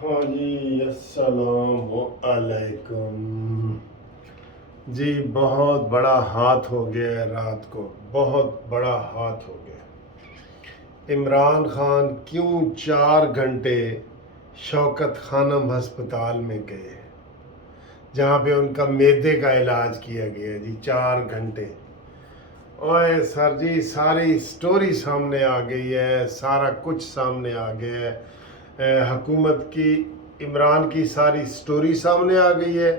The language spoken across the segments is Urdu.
ہاں جی، السلام علیکم جی۔ بہت بڑا ہاتھ ہو گیا ہے، رات کو بہت بڑا ہاتھ ہو گیا۔ عمران خان کیوں 4 گھنٹے شوکت خانم ہسپتال میں گئے جہاں پہ ان کا معدے کا علاج کیا گیا جی؟ 4 گھنٹے۔ اوے سر جی، ساری سٹوری سامنے آ گئی ہے، سارا کچھ سامنے آ گیا ہے۔ حکومت کی، عمران کی ساری سٹوری سامنے آ گئی ہے،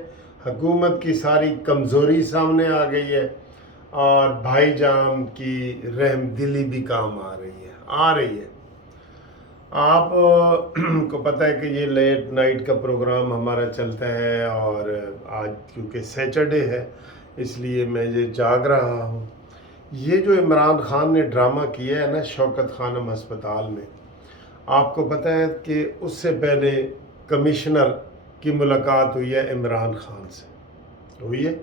حکومت کی ساری کمزوری سامنے آ گئی ہے، اور بھائی جان کی رحم دلی بھی کام آ رہی ہے۔ آپ کو پتہ ہے کہ یہ لیٹ نائٹ کا پروگرام ہمارا چلتا ہے، اور آج کیونکہ سیچرڈے ہے اس لیے میں یہ جاگ رہا ہوں۔ یہ جو عمران خان نے ڈرامہ کیا ہے نا شوکت خانم ہسپتال میں، آپ کو پتہ ہے کہ اس سے پہلے کمشنر کی ملاقات ہوئی ہے عمران خان سے، ہوئی ہے،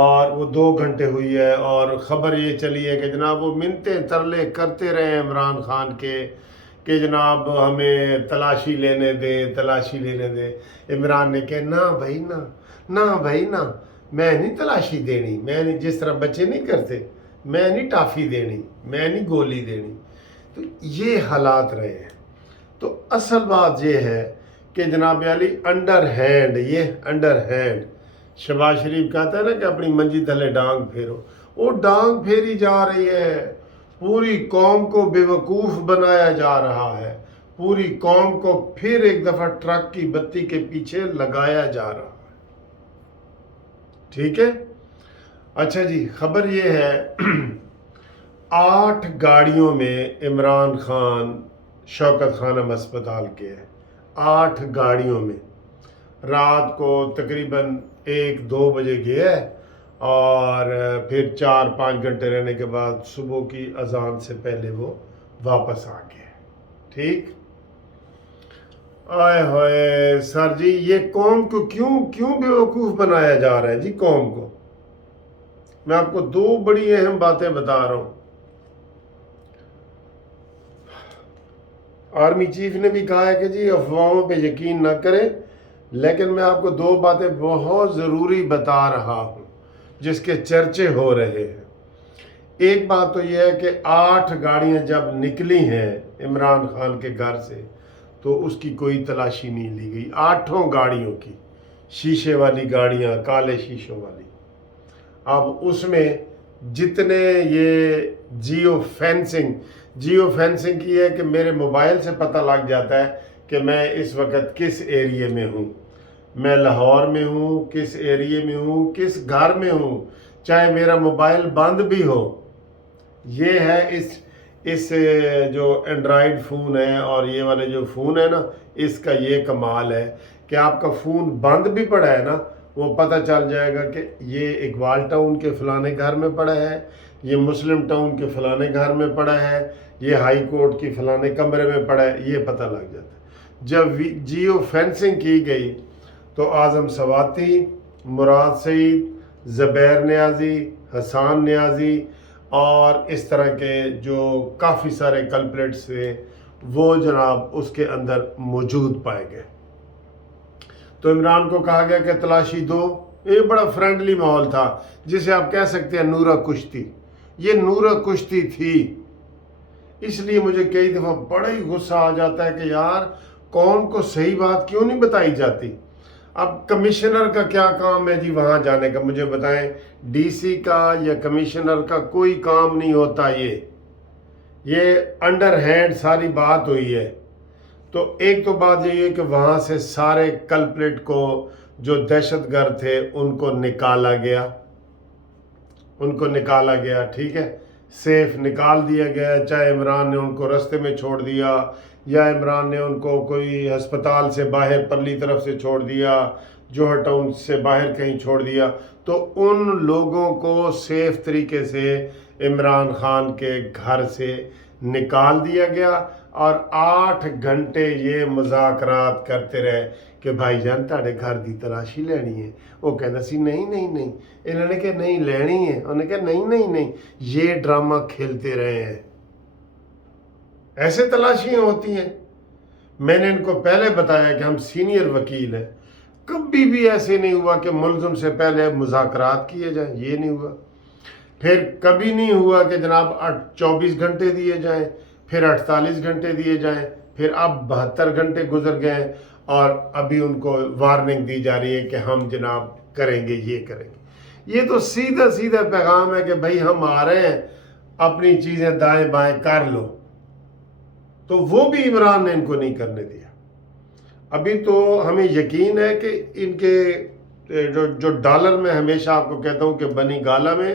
اور وہ 2 گھنٹے ہوئی ہے، اور خبر یہ چلی ہے کہ جناب وہ منتیں ترلے کرتے رہے عمران خان کے کہ جناب ہمیں تلاشی لینے دیں۔ عمران نے کہا نہ بھائی نہ بھائی نہ، میں نہیں تلاشی دینی، میں نہیں، جس طرح بچے نہیں کرتے، میں نہیں ٹافی دینی، میں نہیں گولی دینی۔ تو یہ حالات رہے ہیں۔ تو اصل بات یہ ہے کہ جناب علی انڈر ہینڈ شہباز شریف کہتا ہے نا کہ اپنی منجی تلے ڈانگ پھیرو، وہ ڈانگ پھیری جا رہی ہے، پوری قوم کو بے وقوف بنایا جا رہا ہے، پوری قوم کو پھر ایک دفعہ ٹرک کی بتی کے پیچھے لگایا جا رہا ہے۔ ٹھیک ہے، اچھا جی، خبر یہ ہے 8 گاڑیوں میں عمران خان شوکت خانم ہسپتال کے، 8 گاڑیوں میں رات کو تقریباً 1-2 بجے گیا ہے، اور پھر 4-5 گھنٹے رہنے کے بعد صبح کی اذان سے پہلے وہ واپس آ گیا۔ ٹھیک، آئے ہوئے سر جی، یہ قوم کو کیوں بے وقوف بنایا جا رہا ہے جی؟ قوم کو میں آپ کو 2 بڑی اہم باتیں بتا رہا ہوں۔ آرمی چیف نے بھی کہا ہے کہ جی افواہوں پہ یقین نہ کریں، لیکن میں آپ کو 2 باتیں بہت ضروری بتا رہا ہوں جس کے چرچے ہو رہے ہیں۔ ایک بات تو یہ ہے کہ 8 گاڑیاں جب نکلی ہیں عمران خان کے گھر سے تو اس کی کوئی تلاشی نہیں لی گئی، 8 گاڑیوں کی، شیشے والی گاڑیاں، کالے شیشوں والی۔ اب اس میں جتنے یہ جیو فینسنگ کی ہے کہ میرے موبائل سے پتہ لگ جاتا ہے کہ میں اس وقت کس ایریے میں ہوں، میں لاہور میں ہوں، کس ایریے میں ہوں، کس گھر میں ہوں، چاہے میرا موبائل بند بھی ہو۔ یہ ہے اس جو اینڈرائیڈ فون ہے اور یہ والے جو فون ہے نا، اس کا یہ کمال ہے کہ آپ کا فون بند بھی پڑا ہے نا، وہ پتہ چل جائے گا کہ یہ اقبال ٹاؤن کے فلانے گھر میں پڑا ہے، یہ مسلم ٹاؤن کے فلانے گھر میں پڑا ہے، یہ ہائی کورٹ کی فلانے کمرے میں پڑا ہے، یہ پتہ لگ جاتا ہے۔ جب جیو فینسنگ کی گئی تو اعظم سواتی، مراد سعید، زبیر نیازی، حسان نیازی اور اس طرح کے جو کافی سارے کلپریٹس تھے وہ جناب اس کے اندر موجود پائے گئے۔ تو عمران کو کہا گیا کہ تلاشی دو۔ یہ بڑا فرینڈلی ماحول تھا، جسے آپ کہہ سکتے ہیں نورہ کشتی۔ یہ نورہ کشتی تھی، اس لیے مجھے کئی دفعہ بڑا ہی غصہ آ جاتا ہے کہ یار قوم کو صحیح بات کیوں نہیں بتائی جاتی؟ اب کمشنر کا کیا کام ہے جی وہاں جانے کا؟ مجھے بتائیں، ڈی سی کا یا کمشنر کا کوئی کام نہیں ہوتا۔ یہ انڈر ہینڈ ساری بات ہوئی ہے۔ تو ایک تو بات یہ ہے کہ وہاں سے سارے کلپریٹ کو، جو دہشت گرد تھے، ان کو نکالا گیا، ٹھیک ہے، سیف نکال دیا گیا، چاہے عمران نے ان کو رستے میں چھوڑ دیا یا عمران نے ان کو کوئی ہسپتال سے باہر پرلی طرف سے چھوڑ دیا، جوہر ٹاؤن سے باہر کہیں چھوڑ دیا، تو ان لوگوں کو سیف طریقے سے عمران خان کے گھر سے نکال دیا گیا، اور 8 گھنٹے یہ مذاکرات کرتے رہے کہ بھائی جان تاڑے گھر دی تلاشی لینی ہے۔ وہ کہنا سی نہیں، انہوں نے کہا نہیں لینی ہے، انہوں نے کہا نہیں، یہ ڈرامہ کھیلتے رہے ہیں۔ ایسے تلاشیاں ہوتی ہیں؟ میں نے ان کو پہلے بتایا کہ ہم سینئر وکیل ہیں، کبھی بھی ایسے نہیں ہوا کہ ملزم سے پہلے مذاکرات کیے جائیں، یہ نہیں ہوا۔ پھر کبھی نہیں ہوا کہ جناب 24 گھنٹے دیے جائیں، پھر 48 گھنٹے دیے جائیں، پھر اب 72 گھنٹے گزر گئے ہیں اور ابھی ان کو وارننگ دی جا رہی ہے کہ ہم جناب کریں گے، یہ کریں گے۔ یہ تو سیدھا سیدھا پیغام ہے کہ بھائی ہم آ رہے ہیں، اپنی چیزیں دائیں بائیں کر لو۔ تو وہ بھی عمران نے ان کو نہیں کرنے دیا۔ ابھی تو ہمیں یقین ہے کہ ان کے جو ڈالر میں ہمیشہ آپ کو کہتا ہوں کہ بنی گالا میں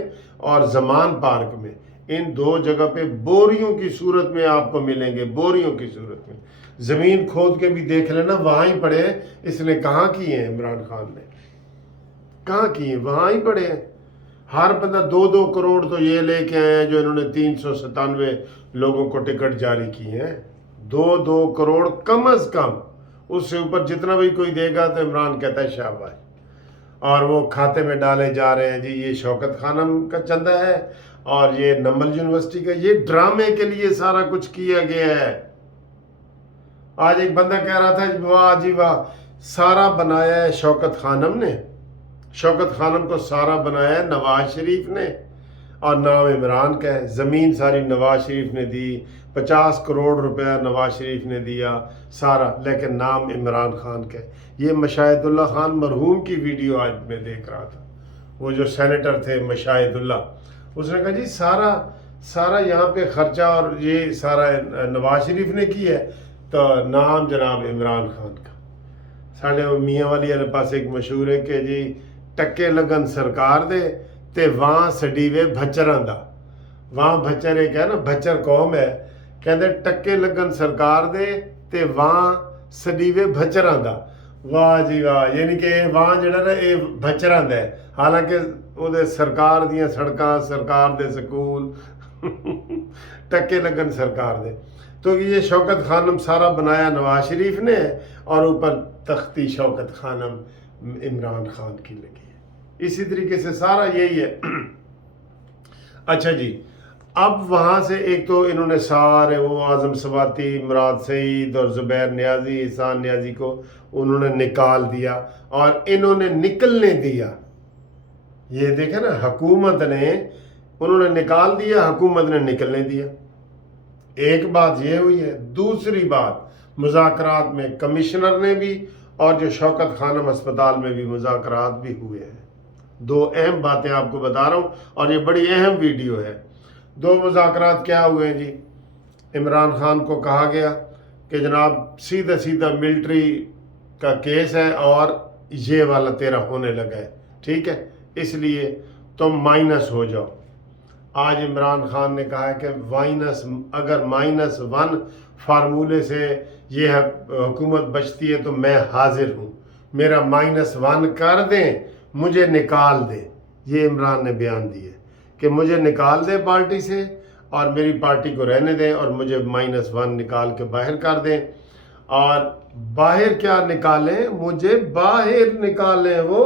اور زمان پارک میں، ان دو جگہ پہ بوریوں کی صورت میں آپ کو ملیں گے، بوریوں کی صورت میں۔ زمین کھود کے بھی دیکھ لینا، وہاں ہی پڑے ہیں۔ اس نے کہاں کیے ہیں عمران خان نے؟ کہاں کیے ہیں؟ وہاں ہی پڑے ہیں۔ ہر بندہ 2-2 کروڑ تو یہ لے کے آئے ہیں جو انہوں نے 397 لوگوں کو ٹکٹ جاری کی ہیں۔ 2 کروڑ کم از کم، اس سے اوپر جتنا بھی کوئی دے گا تو عمران کہتا ہے شاباش، اور وہ کھاتے میں ڈالے جا رہے ہیں جی یہ شوکت خانم کا چندہ ہے اور یہ نمبل یونیورسٹی کا۔ یہ ڈرامے کے لیے سارا کچھ کیا گیا ہے۔ آج ایک بندہ کہہ رہا تھا واہ جی واہ، سارا بنایا ہے شوکت خانم نے، شوکت خانم کو سارا بنایا ہے نواز شریف نے، اور نام عمران کا ہے۔ زمین ساری نواز شریف نے دی، 50 کروڑ روپیہ نواز شریف نے دیا سارا، لیکن نام عمران خان کا ہے۔ یہ مشاہد اللہ خان مرحوم کی ویڈیو آج میں دیکھ رہا تھا، وہ جو سینیٹر تھے مشاہد اللہ، اس نے کہا جی سارا یہاں پہ خرچہ اور یہ سارا نواز شریف نے کیا ہے، تو نام جناب عمران خان کا۔ ساڑھے میاں والی والے پاس ایک مشہور ہے کہ جی ٹکے لگن سرکار دے تے وہاں سڈیوے بھچراں دا۔ وہاں بھچر ایک ہے نا، بھچر قوم ہے، کہندے ٹکے لگن سرکار دے تے وہاں سڈیوے بھچراں دا۔ واہ جی واہ، یعنی کہ وہاں جڑا نا یہ بھچراں دا ہے، حالانکہ وہ دے سرکار دیاں سڑکاں، سرکار دے سکول ٹکے لگن سرکار دے۔ تو یہ شوکت خانم سارا بنایا نواز شریف نے، اور اوپر تختی شوکت خانم عمران خان کی لگی ہے۔ اسی طریقے سے سارا یہی ہے۔ اچھا جی، اب وہاں سے ایک تو انہوں نے سارے وہ اعظم سواتی، مراد سعید اور زبیر نیازی، احسان نیازی کو انہوں نے نکال دیا، اور انہوں نے نکلنے دیا۔ یہ دیکھیں نا، حکومت نے انہوں نے نکال دیا، حکومت نے نکلنے دیا۔ ایک بات یہ ہوئی ہے۔ دوسری بات، مذاکرات میں کمشنر نے بھی اور جو شوکت خانم ہسپتال میں بھی مذاکرات بھی ہوئے ہیں۔ 2 اہم باتیں آپ کو بتا رہا ہوں، اور یہ بڑی اہم ویڈیو ہے۔ 2 مذاکرات کیا ہوئے ہیں جی؟ عمران خان کو کہا گیا کہ جناب سیدھا سیدھا ملٹری کا کیس ہے اور یہ والا تیرا ہونے لگا ہے، ٹھیک ہے، اس لیے تم مائنس ہو جاؤ۔ آج عمران خان نے کہا ہے کہ اگر -1 فارمولے سے یہ حکومت بچتی ہے تو میں حاضر ہوں، میرا -1 کر دیں، مجھے نکال دیں۔ یہ عمران نے بیان دیا کہ مجھے نکال دیں پارٹی سے، اور میری پارٹی کو رہنے دیں، اور مجھے -1 نکال کے باہر کر دیں۔ اور باہر کیا نکالیں؟ مجھے باہر نکالیں، وہ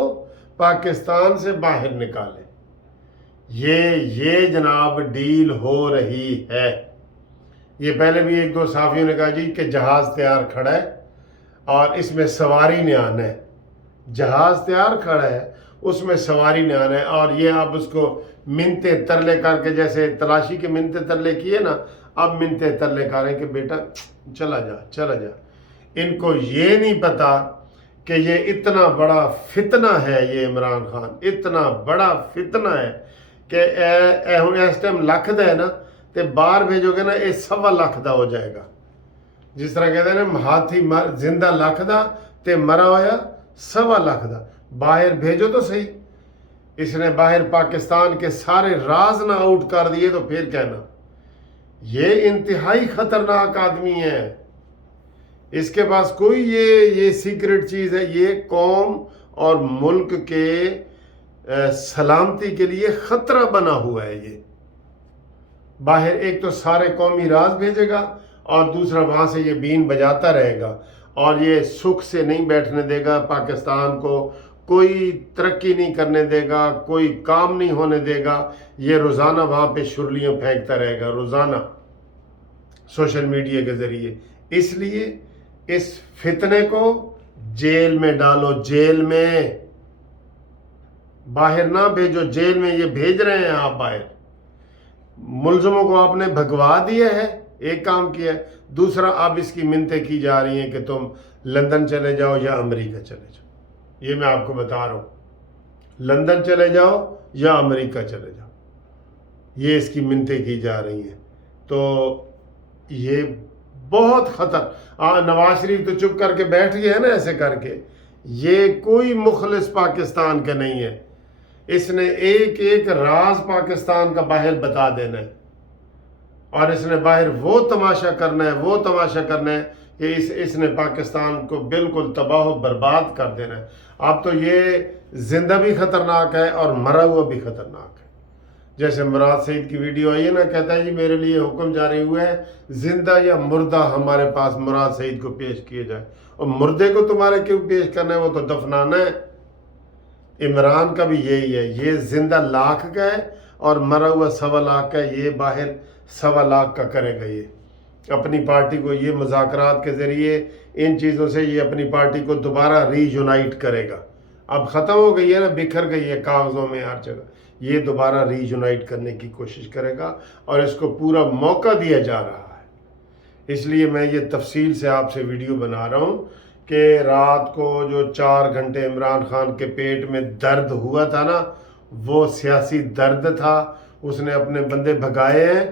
پاکستان سے باہر نکالیں۔ یہ جناب ڈیل ہو رہی ہے۔ یہ پہلے بھی 1-2 صحافیوں نے کہا جی کہ جہاز تیار کھڑا ہے اور اس میں سواری نے آنا ہے۔ جہاز تیار کھڑا ہے، اس میں سواری نے آنا ہے، اور یہ اب اس کو منتے ترلے کر کے، جیسے تلاشی کے منتے ترلے کیے نا، اب منتے ترلے کر رہے ہیں کہ بیٹا چلا جا۔ ان کو یہ نہیں پتا کہ یہ اتنا بڑا فتنہ ہے، یہ عمران خان اتنا بڑا فتنہ ہے کہ اس ٹائم لکھ دا ہے نا، تے باہر بھیجو گے نا، یہ 1.25 لاکھ دا ہو جائے گا۔ جس طرح کہتے ہیں نا، ہاتھی زندہ لکھ دا تے مرا ہویا 1.25 لاکھ دا۔ باہر بھیجو تو صحیح۔ اس نے باہر پاکستان کے سارے راز نہ آؤٹ کر دیے تو پھر کہنا یہ انتہائی خطرناک آدمی ہے۔ اس کے پاس کوئی یہ سیکرٹ چیز ہے، یہ قوم اور ملک کے سلامتی کے لیے خطرہ بنا ہوا ہے۔ یہ باہر ایک تو سارے قومی راز بھیجے گا، اور دوسرا وہاں سے یہ بین بجاتا رہے گا، اور یہ سکھ سے نہیں بیٹھنے دے گا پاکستان کو، کوئی ترقی نہیں کرنے دے گا، کوئی کام نہیں ہونے دے گا۔ یہ روزانہ وہاں پہ شرلیاں پھینکتا رہے گا، روزانہ سوشل میڈیا کے ذریعے۔ اس لیے اس فتنے کو جیل میں ڈالو، جیل میں، باہر نہ بھیجو، جیل میں یہ بھیج رہے ہیں آپ باہر۔ ملزموں کو آپ نے بھگوا دیا ہے، ایک کام کیا ہے۔ دوسرا، اب اس کی منتیں کی جا رہی ہیں کہ تم لندن چلے جاؤ یا امریکہ چلے جاؤ۔ یہ میں آپ کو بتا رہا ہوں، لندن چلے جاؤ یا امریکہ چلے جاؤ، یہ اس کی منتیں کی جا رہی ہیں۔ تو یہ بہت نواز شریف تو چپ کر کے بیٹھ گیا ہے نا ایسے کر کے، یہ کوئی مخلص پاکستان کا نہیں ہے۔ اس نے ایک ایک راز پاکستان کا باہر بتا دینا ہے، اور اس نے باہر وہ تماشا کرنا ہے کہ اس نے پاکستان کو بالکل تباہ و برباد کر دینا ہے۔ اب تو یہ زندہ بھی خطرناک ہے اور مرا ہوا بھی خطرناک ہے۔ جیسے مراد سعید کی ویڈیو آئی ہے نا، کہتا ہے جی میرے لیے حکم جاری ہوا ہے، زندہ یا مردہ ہمارے پاس مراد سعید کو پیش کیے جائے۔ اور مردے کو تمہارے کیوں پیش کرنا ہے، وہ تو دفنانا ہے۔ عمران کا بھی یہی ہے، یہ زندہ لاکھ کا ہے اور مرا ہوا 1.25 لاکھ کا ہے۔ یہ باہر 1.25 لاکھ کا کرے گا، یہ اپنی پارٹی کو، یہ مذاکرات کے ذریعے ان چیزوں سے یہ اپنی پارٹی کو دوبارہ ری یونائٹ کرے گا۔ اب ختم ہو گئی ہے نا، بکھر گئی ہے کاغذوں میں ہر جگہ، یہ دوبارہ ری یونائٹ کرنے کی کوشش کرے گا، اور اس کو پورا موقع دیا جا رہا ہے۔ اس لیے میں یہ تفصیل سے آپ سے ویڈیو بنا رہا ہوں کہ رات کو جو 4 گھنٹے عمران خان کے پیٹ میں درد ہوا تھا نا، وہ سیاسی درد تھا۔ اس نے اپنے بندے بھگائے ہیں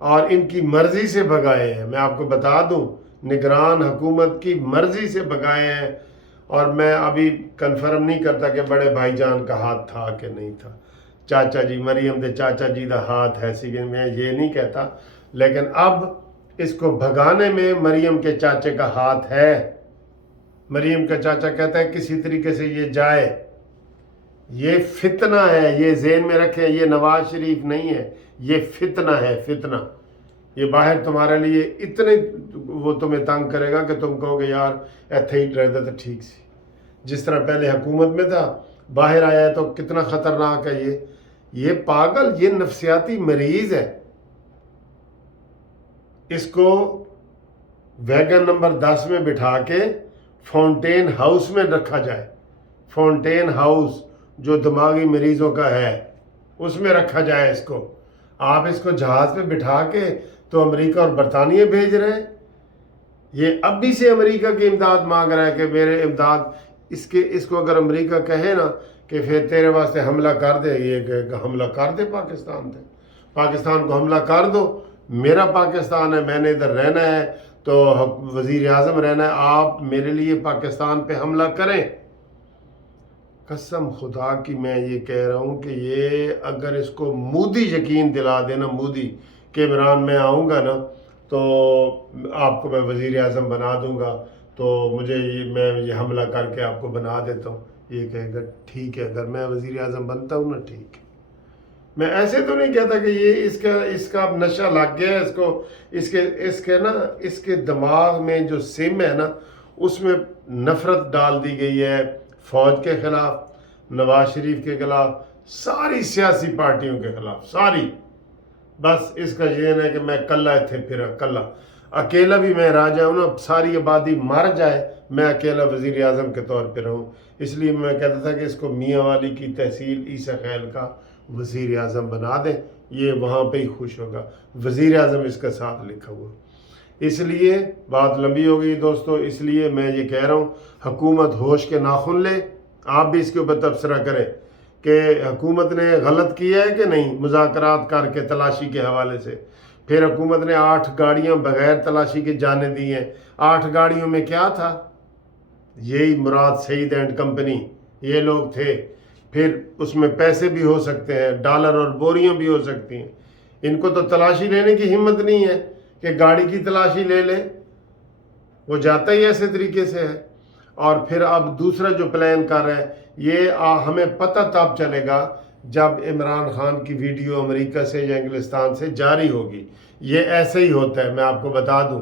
اور ان کی مرضی سے بھگائے ہیں۔ میں آپ کو بتا دوں، نگران حکومت کی مرضی سے بھگائے ہیں، اور میں ابھی کنفرم نہیں کرتا کہ بڑے بھائی جان کا ہاتھ تھا کہ نہیں تھا۔ چاچا جی، مریم دے چاچا جی دا ہاتھ ہے سی، میں یہ نہیں کہتا، لیکن اب اس کو بھگانے میں مریم کے چاچے کا ہاتھ ہے۔ مریم کا چاچا کہتا ہے کسی طریقے سے یہ جائے۔ یہ فتنہ ہے، یہ ذہن میں رکھیں، یہ نواز شریف نہیں ہے، یہ فتنہ ہے، فتنہ۔ یہ باہر تمہارے لیے اتنے وہ تمہیں تنگ کرے گا کہ تم کہو گے یار ایتھے ہی رہتا تو ٹھیک سی۔ جس طرح پہلے حکومت میں تھا، باہر آیا ہے تو کتنا خطرناک ہے یہ پاگل، یہ نفسیاتی مریض ہے۔ اس کو ویگن نمبر 10 میں بٹھا کے فاؤنٹین ہاؤس میں رکھا جائے، فاؤنٹین ہاؤس جو دماغی مریضوں کا ہے اس میں رکھا جائے اس کو۔ آپ اس کو جہاز پہ بٹھا کے تو امریکہ اور برطانیہ بھیج رہے ہیں۔ یہ اب بھی سے امریکہ کی امداد مانگ رہا ہے کہ میرے امداد، اس کو اگر امریکہ کہے نا کہ پھر تیرے واسطے حملہ کر دے، یہ کہے کہ حملہ کر دے پاکستان کو حملہ کر دو، میرا پاکستان ہے، میں نے ادھر رہنا ہے، تو وزیر اعظم رہنا ہے، آپ میرے لیے پاکستان پہ حملہ کریں۔ قسم خدا کی میں یہ کہہ رہا ہوں کہ یہ اگر اس کو مودی یقین دلا دینا، مودی کہ عمران میں آؤں گا نا تو آپ کو میں وزیر اعظم بنا دوں گا، تو میں یہ حملہ کر کے آپ کو بنا دیتا ہوں، یہ کہے گا ٹھیک ہے، اگر میں وزیر اعظم بنتا ہوں نا ٹھیک ہے۔ میں ایسے تو نہیں کہتا کہ یہ اس کا اب نشہ لگ گیا ہے اس کو، اس کے دماغ میں جو سم ہے نا، اس میں نفرت ڈال دی گئی ہے فوج کے خلاف، نواز شریف کے خلاف، ساری سیاسی پارٹیوں کے خلاف، ساری۔ بس اس کا یہ ہے کہ میں کلا اتھے پھرا، کلا اکیلا بھی میں رہ جاؤں نا، ساری آبادی مر جائے، میں اکیلا وزیر اعظم کے طور پہ رہوں۔ اس لیے میں کہتا تھا کہ اس کو میاں والی کی تحصیل عیسی خیل کا وزیر اعظم بنا دیں، یہ وہاں پہ ہی خوش ہوگا، وزیر اعظم اس کا ساتھ لکھا ہوا۔ اس لیے بات لمبی ہو گئی دوستو، اس لیے میں یہ کہہ رہا ہوں حکومت ہوش کے ناخن لے، آپ بھی اس کے اوپر تبصرہ کریں کہ حکومت نے غلط کیا ہے کہ نہیں مذاکرات کر کے تلاشی کے حوالے سے۔ پھر حکومت نے 8 گاڑیاں بغیر تلاشی کے جانے دی ہیں، 8 گاڑیوں میں کیا تھا؟ یہی مراد سعید اینڈ کمپنی، یہ لوگ تھے۔ پھر اس میں پیسے بھی ہو سکتے ہیں، ڈالر اور بوریاں بھی ہو سکتی ہیں۔ ان کو تو تلاشی لینے کی ہمت نہیں ہے کہ گاڑی کی تلاشی لے لے، وہ جاتا ہی ایسے طریقے سے ہے۔ اور پھر اب دوسرا جو پلان کر رہا ہے، یہ ہمیں پتہ تب چلے گا جب عمران خان کی ویڈیو امریکہ سے یا انگلستان سے جاری ہوگی۔ یہ ایسے ہی ہوتا ہے، میں آپ کو بتا دوں،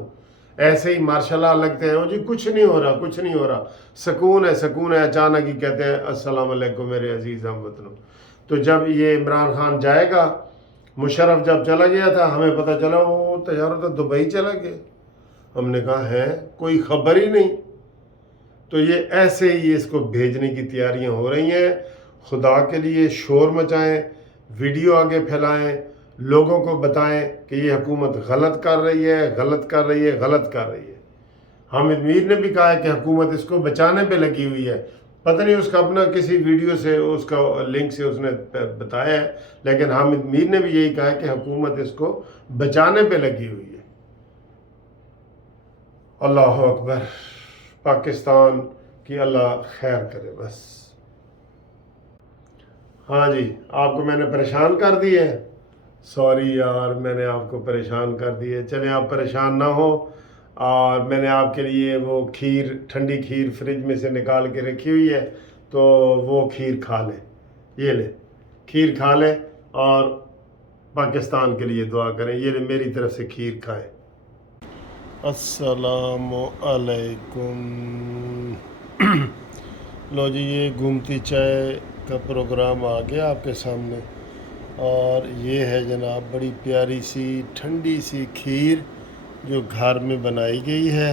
ایسے ہی مارشاء اللہ لگتے ہیں، جی کچھ نہیں ہو رہا، کچھ نہیں ہو رہا، سکون ہے، اچانک ہی کہتے ہیں السلام علیکم میرے عزیز ہم وطنوں۔ تو جب یہ عمران خان جائے گا، مشرف جب چلا گیا تھا، ہمیں پتہ چلا وہ تجارت تو دبئی چلا گیا، ہم نے کہا ہے کوئی خبر ہی نہیں. تو یہ ایسے ہی اس کو بھیجنے کی تیاریاں ہو رہی ہیں. خدا کے لیے شور مچائیں، ویڈیو آگے پھیلائیں، لوگوں کو بتائیں کہ یہ حکومت غلط کر رہی ہے، غلط کر رہی ہے، غلط کر رہی ہے. حامد میر نے بھی کہا ہے کہ حکومت اس کو بچانے پہ لگی ہوئی ہے. پتہ نہیں اس کا اپنا کسی ویڈیو سے اس کا لنک سے اس نے بتایا ہے، لیکن حامد میر نے بھی یہی کہا ہے کہ حکومت اس کو بچانے پہ لگی ہوئی ہے. اللہ اکبر. پاکستان کی اللہ خیر کرے بس. ہاں جی، آپ کو میں نے پریشان کر دی ہے. سوری یار، میں نے آپ کو پریشان کر دی ہے. چلیں آپ پریشان نہ ہو. اور میں نے آپ کے لیے وہ کھیر، ٹھنڈی کھیر فریج میں سے نکال کے رکھی ہوئی ہے، تو وہ کھیر کھا لیں. یہ لیں کھیر کھا لیں اور پاکستان کے لیے دعا کریں. یہ لیں میری طرف سے کھیر کھائیں. السلام علیکم. لو جی، یہ گومتی چائے کا پروگرام آ گیا آپ کے سامنے، اور یہ ہے جناب بڑی پیاری سی ٹھنڈی سی کھیر جو گھر میں بنائی گئی ہے.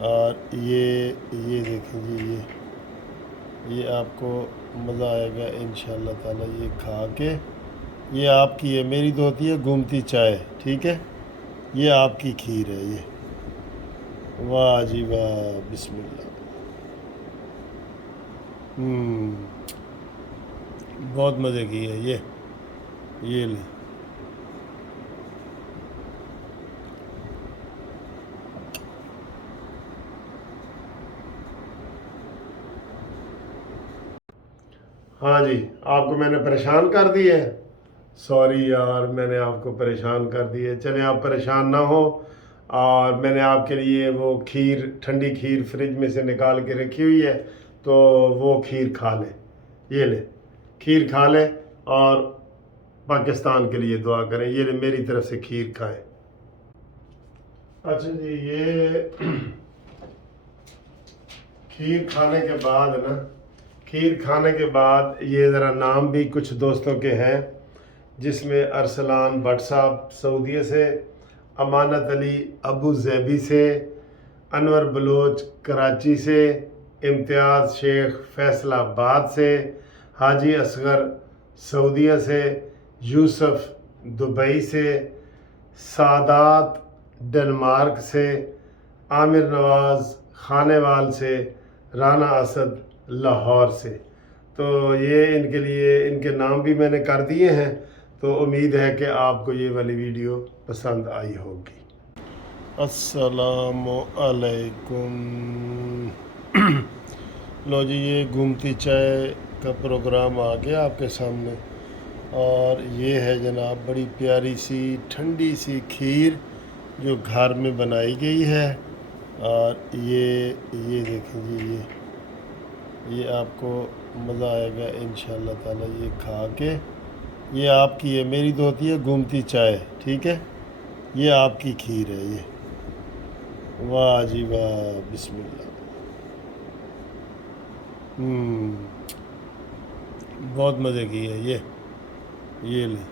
اور یہ دیکھیں جی، یہ آپ کو مزہ آئے گا انشاءاللہ تعالی یہ کھا کے. یہ آپ کی ہے، میری تو ہوتی ہے گومتی چائے، ٹھیک ہے. یہ آپ کی کھیر ہے. یہ واہ جی واہ، بسم اللہ. بہت مزے کی ہے یہ لیں. ہاں جی، آپ کو میں نے پریشان کر دی ہے. سوری یار، میں نے آپ کو پریشان کر دی ہے. چلیں آپ پریشان نہ ہو. اور میں نے آپ کے لیے وہ کھیر، ٹھنڈی کھیر فریج میں سے نکال کے رکھی ہوئی ہے، تو وہ کھیر کھا لیں. یہ لیں کھیر کھا لیں اور پاکستان کے لیے دعا کریں. یہ لیں میری طرف سے کھیر کھائیں. اچھا جی، یہ کھیر کھانے کے بعد یہ ذرا نام بھی کچھ دوستوں کے ہیں، جس میں ارسلان بٹ صاحب سعودیہ سے، امانت علی ابو ظبی سے، انور بلوچ کراچی سے، امتیاز شیخ فیصل آباد سے، حاجی اصغر سعودیہ سے، یوسف دبئی سے، سعادات ڈنمارک سے، عامر نواز خانیوال سے، رانا اسد لاہور سے. تو یہ ان کے لیے ان کے نام بھی میں نے کر دیے ہیں. تو امید ہے کہ آپ کو یہ والی ویڈیو پسند آئی ہوگی. السلام علیکم. لو جی، یہ گومتی چائے کا پروگرام آ گیا آپ کے سامنے، اور یہ ہے جناب بڑی پیاری سی ٹھنڈی سی کھیر جو گھر میں بنائی گئی ہے. اور یہ دیکھیں جی، یہ آپ کو مزہ آئے گا انشاءاللہ تعالی یہ کھا کے. یہ آپ کی ہے، میری تو ہوتی ہے گومتی چائے، ٹھیک ہے. یہ آپ کی کھیر ہے. یہ واہ جی واہ، بسم اللہ. بہت مزے کی ہے یہ لیں.